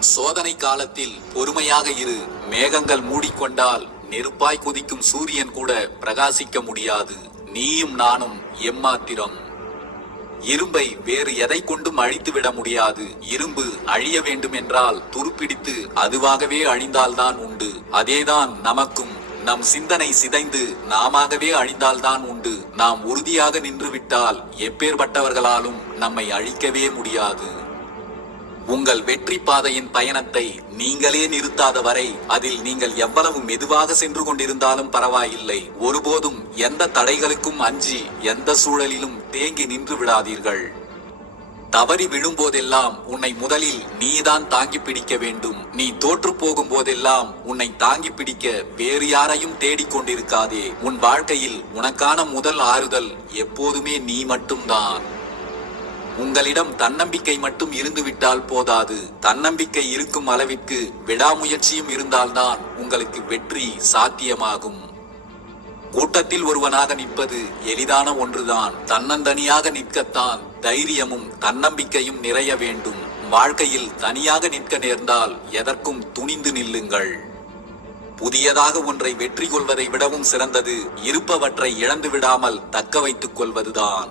சோதனை காலத்தில் பொறுமையாக இரு. மேகங்கள் மூடிக்கொண்டால் நெருப்பாய் கொதிக்கும் சூரியன் கூட பிரகாசிக்க முடியாது. நீயும் நானும் எம்மாத்திரம். இரும்பை வேறு எதை கொண்டும் அழித்துவிட முடியாது. இரும்பு அழிய வேண்டும் என்றால் துருப்பிடித்து அதுவாகவே அழிந்தால்தான் உண்டு. அதேதான் நமக்கும். நம் சிந்தனை சிதைந்து நாமாகவே அழிந்தால்தான் உண்டு. நாம் உறுதியாக நின்றுவிட்டால் எப்பேற்பட்டவர்களாலும் நம்மை அழிக்கவே முடியாது. உங்கள் வெற்றி பாதையின் பயணத்தை நீங்களே நிறுத்தாத வரை அதில் நீங்கள் எவ்வளவு மெதுவாக சென்று கொண்டிருந்தாலும் பரவாயில்லை. ஒருபோதும் எந்த தடைகளுக்கும் அஞ்சி எந்த சூழலிலும் தேங்கி நின்று விடாதீர்கள். தவறி விழும்போதெல்லாம் உன்னை முதலில் நீதான் தாங்கி பிடிக்க வேண்டும். நீ தோற்று போகும் போதெல்லாம் உன்னை தாங்கி பிடிக்க வேறு யாரையும் தேடிக்கொண்டிருக்காதே. உன் வாழ்க்கையில் உனக்கான முதல் ஆறுதல் எப்போதுமே நீ மட்டும்தான். உங்களிடம் தன்னம்பிக்கை மட்டும் இருந்துவிட்டால் போதாது. தன்னம்பிக்கை இருக்கும் அளவிற்கு விடாமுயற்சியும் இருந்தால்தான் உங்களுக்கு வெற்றி சாத்தியமாகும். கூட்டத்தில் ஒருவனாக நிற்பது எளிதான ஒன்றுதான். தன்னந்தனியாக நிற்கத்தான் தைரியமும் தன்னம்பிக்கையும் நிறைய வேண்டும். வாழ்க்கையில் தனியாக நிற்க நேர்ந்தால் எதற்கும் துணிந்து நில்லுங்கள். புதியதாக ஒன்றை வெற்றி கொள்வதை விடவும் சிறந்தது இருப்பவற்றை இழந்து விடாமல் தக்க வைத்துக் கொள்வதுதான்.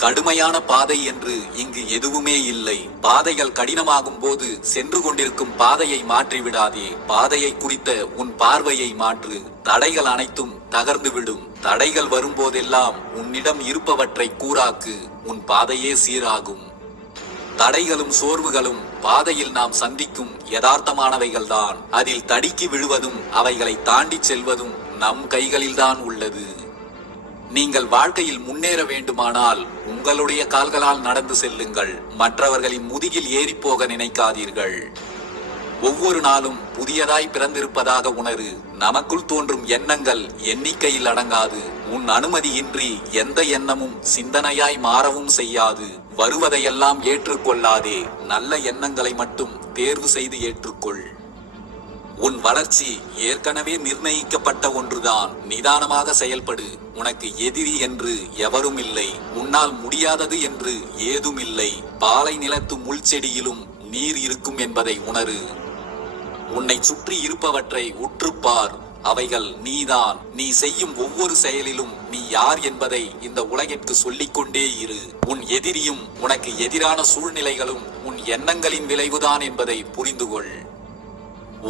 கடுமையான பாதை என்று இங்கு எதுவுமே இல்லை. பாதைகள் கடினமாகும் போது சென்று கொண்டிருக்கும் பாதையை மாற்றிவிடாதே. பாதையை குறித்த உன் பார்வையை மாற்று. தடைகள் அனைத்தும் தகர்ந்துவிடும். தடைகள் வரும்போதெல்லாம் உன்னிடம் இருப்பவற்றை கூராக்கு. உன் பாதையே சீராகும். தடைகளும் சோர்வுகளும் பாதையில் நாம் சந்திக்கும் யதார்த்தமானவைகள்தான். அதில் தடுக்கி விழுவதும் அவைகளை தாண்டி செல்வதும் நம் கைகளில்தான் உள்ளது. நீங்கள் வாழ்க்கையில் முன்னேற வேண்டுமானால் உங்களுடைய கால்களால் நடந்து செல்லுங்கள். மற்றவர்களின் முதுகில் ஏறி போக நினைக்காதீர்கள். ஒவ்வொரு நாளும் புதியதாய் பிறந்திருப்பதாக உணரு. நமக்குள் தோன்றும் எண்ணங்கள் எண்ணிக்கையில் அடங்காது. உன் அனுமதியின்றி எந்த எண்ணமும் சிந்தனையாய் மாறவும் செய்யாது. வருவதையெல்லாம் ஏற்றுக்கொள்ளாதே. நல்ல எண்ணங்களை மட்டும் தேர்வு செய்து ஏற்றுக்கொள். உன் வளர்ச்சி ஏற்கனவே நிர்ணயிக்கப்பட்ட ஒன்றுதான். நிதானமாக செயல்படு. உனக்கு எதிரி என்று எவரும் இல்லை. உன்னால் முடியாதது என்று ஏதும் இல்லை. பாலை நிலத்து முள் செடியிலும் நீர் இருக்கும் என்பதை உணரு. உன்னை சுற்றி இருப்பவற்றை உற்றுப்பார். அவைகள் நீதான். நீ செய்யும் ஒவ்வொரு செயலிலும் நீ யார் என்பதை இந்த உலகிற்கு சொல்லிக்கொண்டே இரு. உன் எதிரியும் உனக்கு எதிரான சூழ்நிலைகளும் உன் எண்ணங்களின் விளைவுதான் என்பதை புரிந்துகொள்.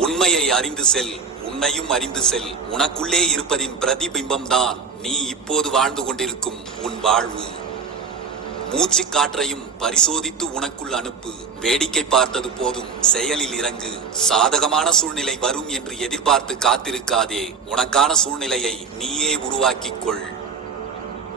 உண்மையை அறிந்து செல். உன்னையும் அறிந்து செல். உனக்குள்ளே இருப்பதின் பிரதிபிம்பம் தான் நீ இப்போது வாழ்ந்து கொண்டிருக்கும் உன் வாழ்வு. மூச்சு காற்றையும் பரிசோதித்து உனக்குள் அனுப்பு. வேடிக்கை பார்த்தது போதும், செயலில் இறங்கு. சாதகமான சூழ்நிலை வரும் என்று எதிர்பார்த்து காத்திருக்காதே. உனக்கான சூழ்நிலையை நீயே உருவாக்கிக்கொள்.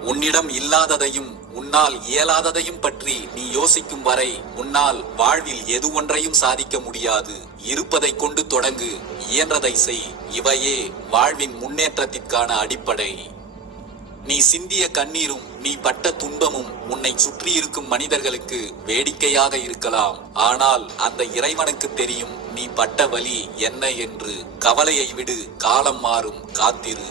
உன்னிடம் இல்லாததையும் உன்னால் இயலாததையும் பற்றி நீ யோசிக்கும் வரை உன்னால் வாழ்வில் எது ஒன்றையும் சாதிக்க முடியாது. இருப்பதை கொண்டு தொடங்கு. இயன்றதை செய். இவையே வாழ்வின் முன்னேற்றத்திற்கான அடிப்படை. நீ சிந்திய கண்ணீரும் நீ பட்ட துன்பமும் உன்னை சுற்றி இருக்கும் மனிதர்களுக்கு வேடிக்கையாக இருக்கலாம். ஆனால் அந்த இறைவனுக்கு தெரியும் நீ பட்ட வலி என்ன என்று. கவலையை விடு. காலம் மாறும். காத்திரு.